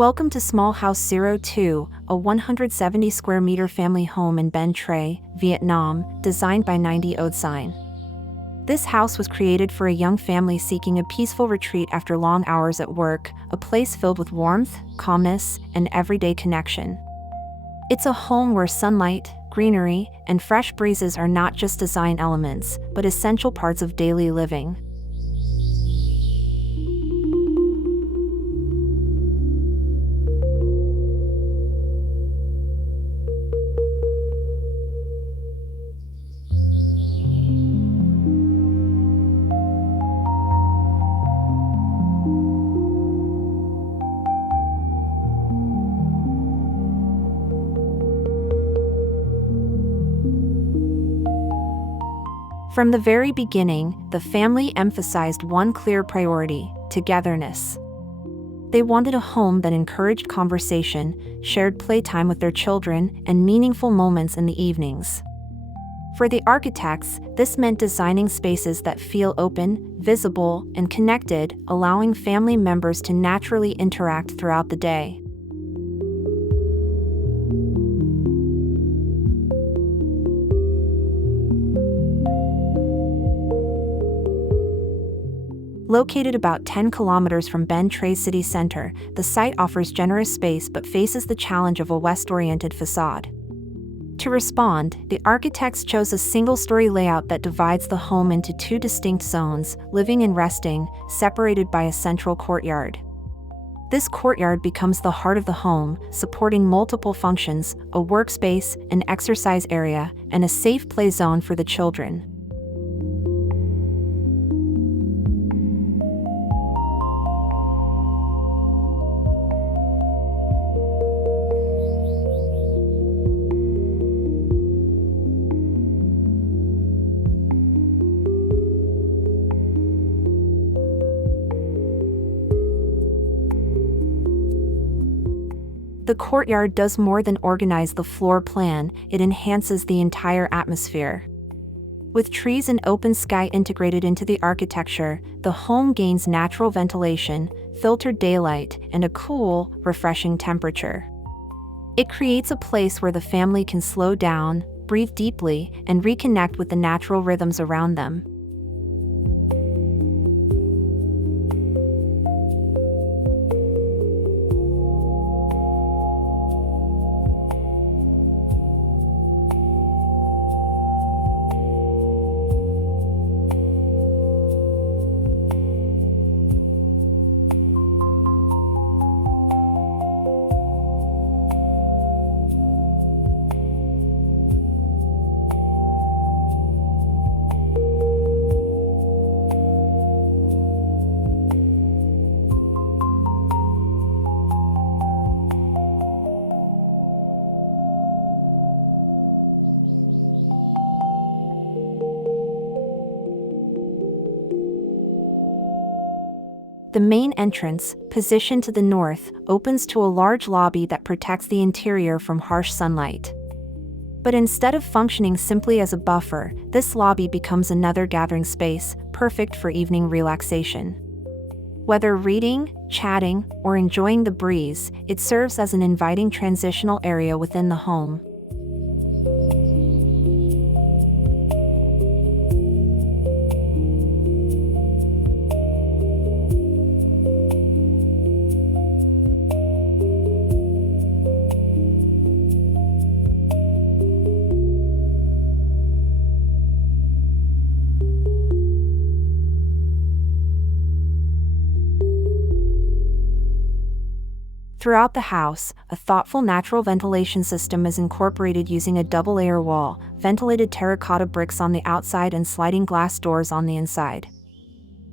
Welcome to Small House 02, a 170 square meter family home in Ben Tre, Vietnam, designed by 90 Housedesign. This house was created for a young family seeking a peaceful retreat after long hours at work, a place filled with warmth, calmness, and everyday connection. It's a home where sunlight, greenery, and fresh breezes are not just design elements, but essential parts of daily living. From the very beginning, the family emphasized one clear priority: togetherness. They wanted a home that encouraged conversation, shared playtime with their children, and meaningful moments in the evenings. For the architects, this meant designing spaces that feel open, visible, and connected, allowing family members to naturally interact throughout the day. Located about 10 kilometers from Ben Tre city center, the site offers generous space but faces the challenge of a west-oriented facade. To respond, the architects chose a single-story layout that divides the home into two distinct zones, living and resting, separated by a central courtyard. This courtyard becomes the heart of the home, supporting multiple functions: a workspace, an exercise area, and a safe play zone for the children. The courtyard does more than organize the floor plan, it enhances the entire atmosphere. With trees and open sky integrated into the architecture, the home gains natural ventilation, filtered daylight, and a cool, refreshing temperature. It creates a place where the family can slow down, breathe deeply, and reconnect with the natural rhythms around them. The main entrance, positioned to the north, opens to a large lobby that protects the interior from harsh sunlight. But instead of functioning simply as a buffer, this lobby becomes another gathering space, perfect for evening relaxation. Whether reading, chatting, or enjoying the breeze, it serves as an inviting transitional area within the home. Throughout the house, a thoughtful natural ventilation system is incorporated using a double-layer wall, ventilated terracotta bricks on the outside and sliding glass doors on the inside.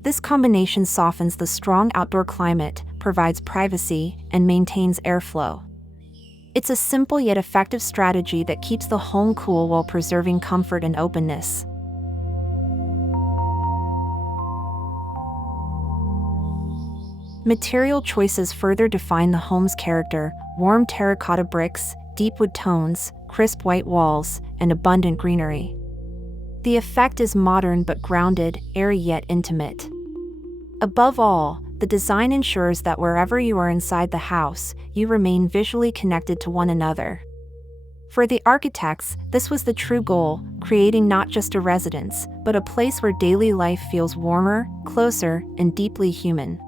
This combination softens the strong outdoor climate, provides privacy, and maintains airflow. It's a simple yet effective strategy that keeps the home cool while preserving comfort and openness. Material choices further define the home's character: warm terracotta bricks, deep wood tones, crisp white walls, and abundant greenery. The effect is modern but grounded, airy yet intimate. Above all, the design ensures that wherever you are inside the house, you remain visually connected to one another. For the architects, this was the true goal, creating not just a residence, but a place where daily life feels warmer, closer, and deeply human.